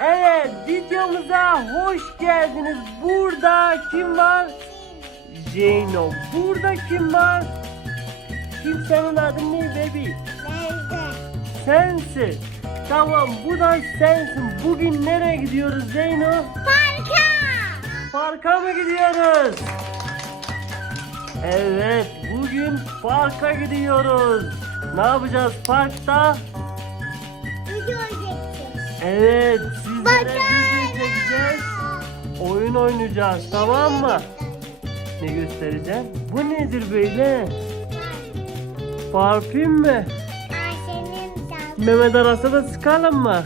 Evet videomuza hoş geldiniz. Burada kim var? Zeyno. Burada kim var? Kim senin adın ne? Nerede? Sensin. Tamam bu da sensin. Bugün nereye gidiyoruz Zeyno? Parka. Parka mı gidiyoruz? Evet, bugün parka gidiyoruz. Ne yapacağız parkta? Evet, sizlere video çekeceğiz. Oyun oynayacağız, tamam mı? Ne göstereceğim? Bu nedir böyle? Parfüm mü? Mehmet Aras'a da sıkalım mı?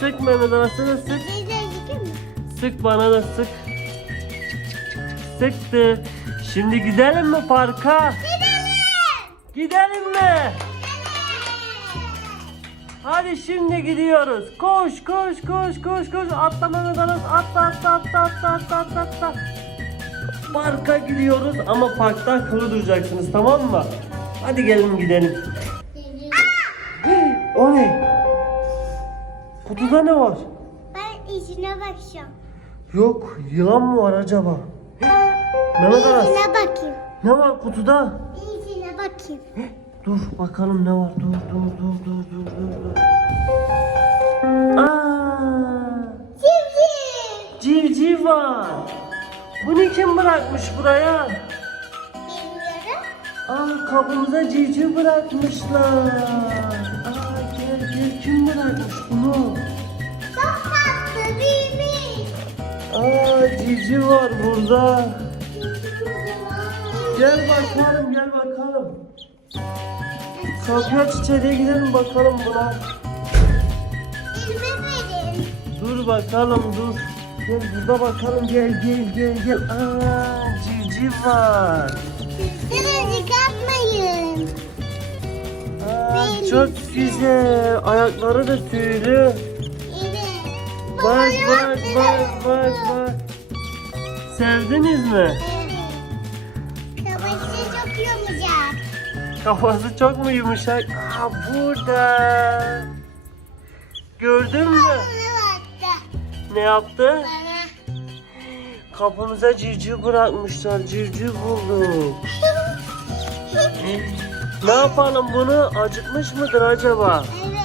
Sık Mehmet Aras'a da sık. Sık bana da sık. Sıktı. Şimdi gidelim mi parka? Gidelim mi? Hadi şimdi gidiyoruz. Koş koş koş koş koş. Atla Mehmet Aras. Atla atla atla atla atla atla atla. Parka gidiyoruz ama parkta akıllı duracaksınız tamam mı? Hadi gelin gidelim. O ne? Kutuda ne var? Ben içine bakacağım. Yok yılan mı var acaba? Mehmet Aras İçine bakayım. ne var kutuda? İçine bakayım. Dur bakalım ne var dur dur dur dur dur dur. Aa, Civciv. civciv var. Bunu kim bırakmış buraya? Bilmiyorum. Aa kapımıza civciv bırakmışlar. Aa gel gel kim bırakmış bunu? Çok tatlı büyümüş. Aa civciv var burada. Gel bakalım gel bakalım. Aç içeriye gidelim bakalım buna. Elime verin. Dur bakalım dur. Gel burada bakalım gel gel gel gel. Aa civciv var. Sıracık atmayın. Aa, çok güzel. Ayakları da tüylü. Evet. Bak bak bak bak bak. Sevdiniz mi? Evet. Kafası çok mu yumuşak? Aa burada. Gördün mü? Ne yaptı? Kapımıza civciv bırakmışlar. Civciv bulduk. Ne yapalım bunu? Acıkmış mıdır acaba? evet.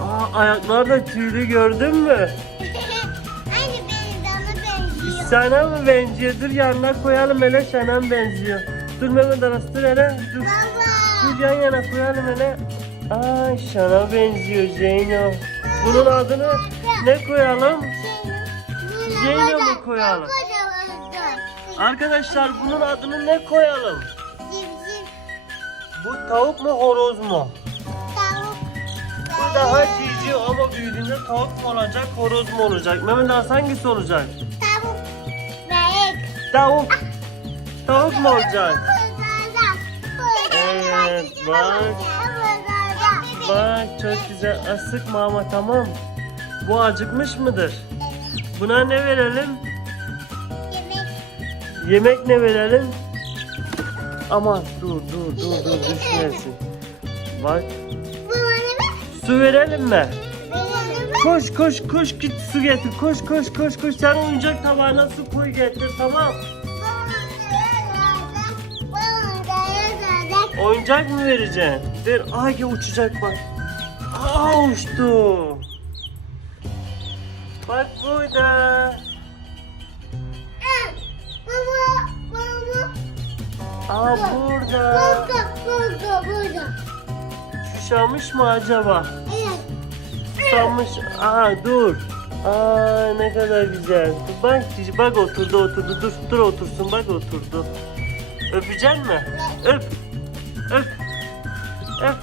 Aa ayaklar da tüylü gördün mü? Aynı benim bana benziyor. Sana mı benziyor? Dur yanına koyalım hele sana benziyor? Dur Mehmet Aras dur hele. Dur. Yan yana koyalım hele. Aa sana benziyor Zeyno. Bunun adını ne koyalım? Zeynep mi koyalım? Arkadaşlar bunun adını ne koyalım? Bu tavuk mu horoz mu? tavuk, Bu daha cici ama büyüdüğünde tavuk mu olacak horoz mu olacak? Mehmet Aras hangisi olacak? tavuk. Tavuk. Tavuk mu olacak? Evet, bak. Bak çok güzel. Aa, sıkma ama tamam. Bu acıkmış mıdır? Buna ne verelim? Yemek. Yemek ne verelim? Aman dur dur dur dur düşmesin. Bak su verelim mi? Koş koş koş git su getir. Koş koş koş koş. Sen oyuncak tabağına su koy getir tamam. Oyuncak mı vereceksin? Ver. Ay uçacak bak. Aa uçtu. Bak burada. Aa burada. Susamış mı acaba? Susamış. Aa dur. Aa ne kadar güzel. Bak cici bak oturdu oturdu. Dur dur otursun bak oturdu. Öpecek mi? Öp. Öp.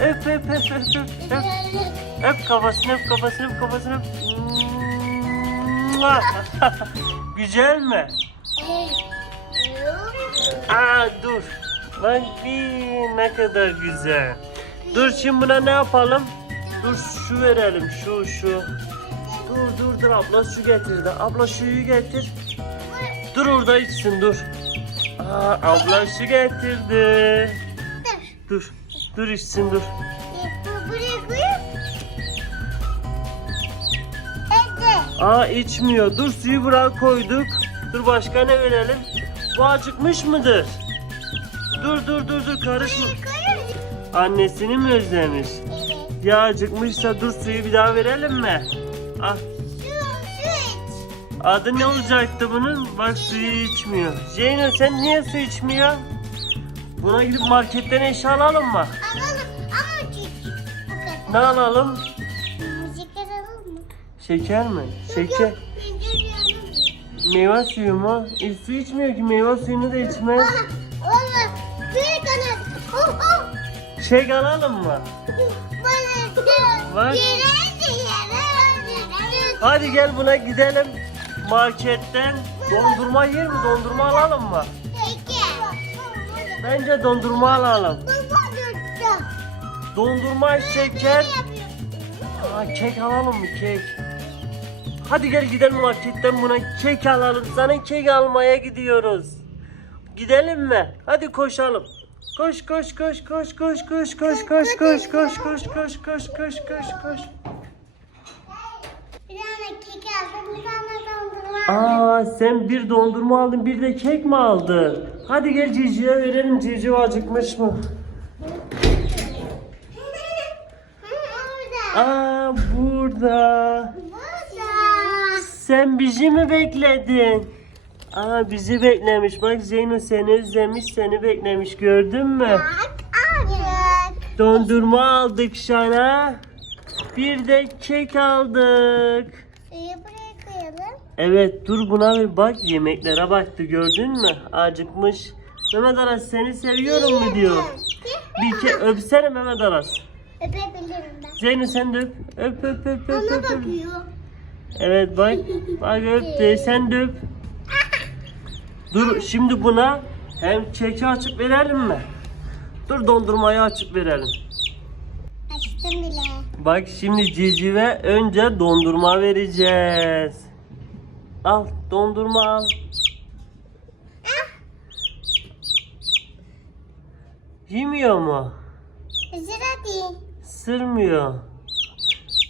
Öp öp öp öp öp. Öp, öp kafasını öp kafasını öp kafasını güzel mi? Aa dur. Bak ne kadar güzel. Dur şimdi buna ne yapalım? Dur şu verelim şu şu. Dur dur dur abla su getirdi. Abla suyu getir. Dur orada içsin dur. Aa abla su getirdi. Dur. Dur içsin dur. Buraya. Aa içmiyor. Dur suyu bırak koyduk. Dur başka ne verelim? Bu acıkmış mıdır? Dur dur dur dur karışma. Annesini mi özlemiş? Evet. Ya acıkmışsa dur suyu bir daha verelim mi? Ah, adı ne olacaktı bunun? Bak suyu içmiyor. Zeyno sen niye su içmiyor? Buna gidip marketten eşya alalım mı? Alalım ama küçük. Bu Ne kadar. alalım? Şeker alalım mı? Şeker mi? Şeker. Yok, şeker alalım. Meyve suyu mu? E, su içmiyor ki meyve suyunu da içmez. Aha, Oğlum, bir kanat. Oh, oh. Şek alalım mı? Bana. Yere yere. Hadi gel buna gidelim. Marketten dondurma yer mi? Dondurma alalım mı? Bence dondurma alalım. Dondurma, şeker. Aa, kek alalım mı kek? Hadi gel gidelim marketten buna kek alalım. Sana kek almaya gidiyoruz. Gidelim mi? Hadi koşalım. Koş koş koş koş koş koş koş koş koş koş koş koş koş koş koş koş. Bir tane kek aldım, bir tane dondurma aldım. Aa sen bir dondurma aldın bir de kek mi aldın? Hadi gel Cici'ye verelim. Cici acıkmış mı? Aa burada. Burada. Sen bizi mi bekledin? Aa bizi beklemiş. Bak Zeyno seni özlemiş, seni beklemiş. Gördün mü? Bak aldık. Dondurma aldık sana. Bir de kek aldık. Evet dur buna bir bak yemeklere baktı gördün mü? Acıkmış. Mehmet Aras seni seviyorum mu diyor. Bir ke öpsene Mehmet Aras. Öpebilirim ben. Zeyno sen de öp. Öp öp öp öp Ona öp. öp. bakıyor. Evet bak. Bak öptü. Sen de öp. Dur şimdi buna hem keki açıp verelim mi? Dur dondurmayı açıp verelim. Açtım bile. Bak şimdi civcive önce dondurma vereceğiz. Al dondurma al. Yemiyor mu? Hazır hadi. Sırmıyor.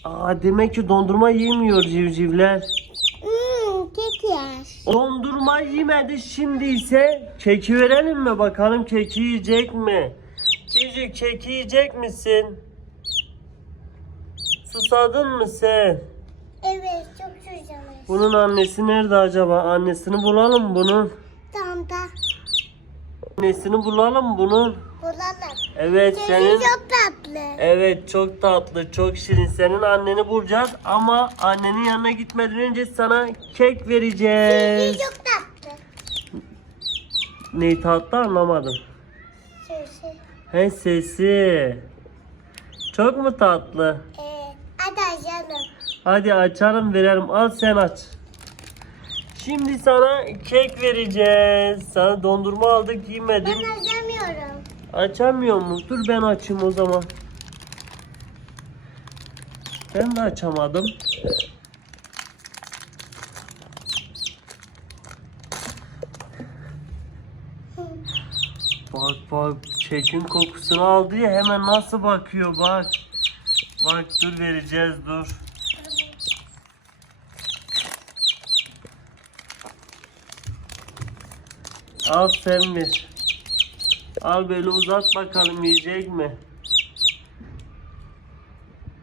Aa demek ki dondurma yemiyor civcivler. Hmm, kek yer. Dondurma yemedi şimdi ise keki verelim mi bakalım keki yiyecek mi? Cici keki yiyecek misin? Susadın mı sen? Evet çok susamış. Bunun annesi nerede acaba? Annesini bulalım bunun. Tam da Annesini bulalım bunun. bulalım. Evet Sesi senin. çok tatlı. Evet çok tatlı, çok şirin. Senin anneni bulacağız ama annenin yanına gitmeden önce sana kek Sesi vereceğiz. çok tatlı. Neyi tatlı anlamadım. Sesi. He sesi. Çok mu tatlı? Evet. Hadi açalım. Hadi açalım verelim. Al sen aç. Şimdi sana kek vereceğiz. Sana dondurma aldık yemedin. Ben açamıyorum. Açamıyor mu? Dur ben açayım o zaman. Ben de açamadım. Bak bak kekin kokusunu aldı ya hemen nasıl bakıyor bak. Bak dur vereceğiz dur. Al sen bir. Al böyle uzat bakalım yiyecek mi?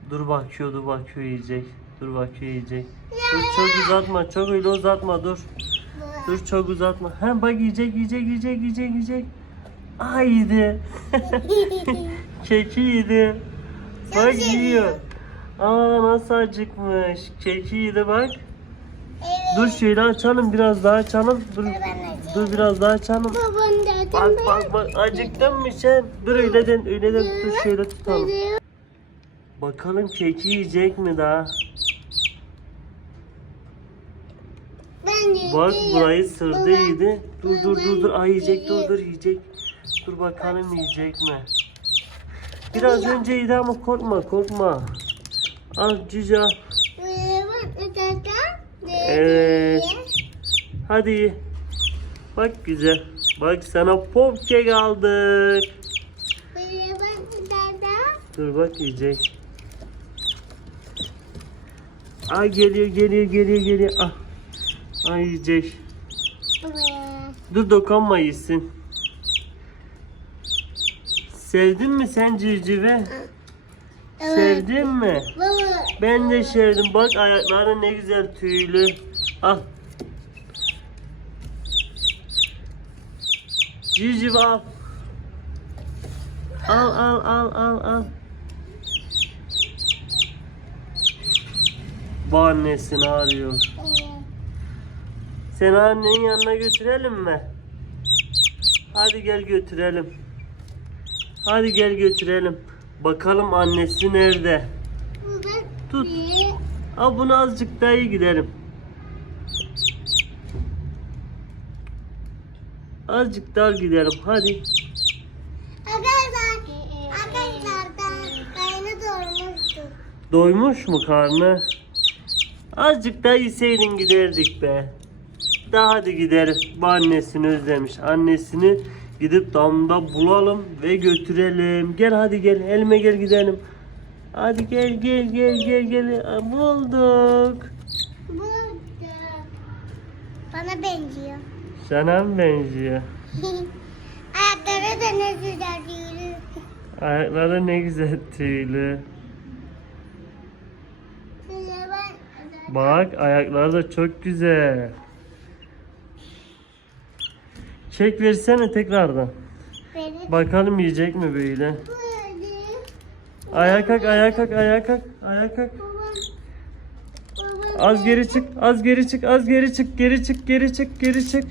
Dur bakıyor dur bakıyor yiyecek. Dur bakıyor yiyecek. Dur çok uzatma çok öyle uzatma dur. Dur çok uzatma. Hem bak yiyecek yiyecek yiyecek yiyecek yiyecek. Aa yedi. Keki yedi. Bak yiyor. Aa nasıl acıkmış. Keki yedi bak. Evet. Dur şöyle açalım biraz daha açalım. Dur, Dur biraz daha açalım. Babam da Bak bak bak acıktın mı sen? Dur öyle den öyle den dur şöyle tutalım. Bakalım keki yiyecek mi daha? Ben Bak burayı sırdı yedi. Dur dur dur dur. Ay yiyecek dur dur yiyecek. Dur bakalım yiyecek mi? Biraz önce yedi ama korkma korkma. Buraya bak, ıslatan. Evet. Hadi ye. Bak güzel. Bak sana pop kek aldık. Dur bak yiyecek. Ay geliyor geliyor geliyor geliyor. Ah. Ay yiyecek. Dur dokunma yesin. Sevdin mi sen civcive? Sevdin mi? Baba. Ben de sevdim. Bak ayakları ne güzel tüylü. Al. Civciv al. Al al al al al. Bu annesini arıyor. Seni annenin yanına götürelim mi? Hadi gel götürelim. Hadi gel götürelim. Bakalım annesi nerede? Tut. Al bunu azıcık daha iyi gidelim. Azıcık daha gidelim hadi. Arkadaşlar, arkadaşlar ben kayını doymuştum. Doymuş mu karnı? Azıcık daha yeseydin giderdik be. Daha hadi gidelim. Bu annesini özlemiş. Annesini gidip damda bulalım ve götürelim. Gel hadi gel. Elime gel gidelim. Hadi gel gel gel gel gel. Bulduk. Buldum. Bana benziyor. Sana mı benziyor? Ayakları da ne güzel yürü. Ayakları ne güzel tüylü. Bak ayakları da çok güzel. Çek versene tekrardan. beni Bakalım yiyecek mi böyle? böyle. Ayağa kalk, ayağa kalk, ayağa kalk, ayağa kalk. Az geri çık, az geri çık, az geri çık, geri çık, geri çık, geri çık.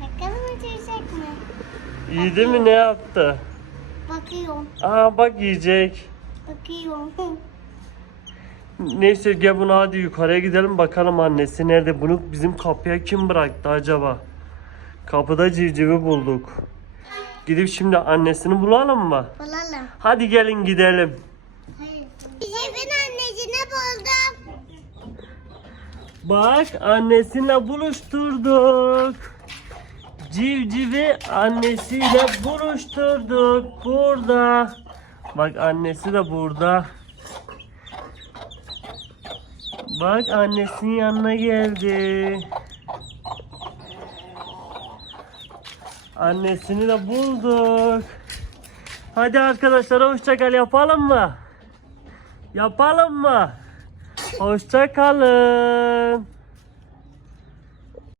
Bakalım ötecek mi? Yedi mi ne yaptı? Bakıyorum. Aa bak yiyecek. Bakıyorum. Neyse gel bunu hadi yukarıya gidelim bakalım annesi nerede? Bunu bizim kapıya kim bıraktı acaba? Kapıda civcivi bulduk. Gidip şimdi annesini bulalım mı? Bulalım. Hadi gelin gidelim. Hayır. Cebin annesini buldum. Bak annesiyle buluşturduk. Civcivi annesiyle buluşturduk. Burada. Bak annesi de burada. Bak annesinin yanına geldi. Annesini de bulduk. Hadi arkadaşlar hoşçakal yapalım mı? Yapalım mı? Hoşça kalın.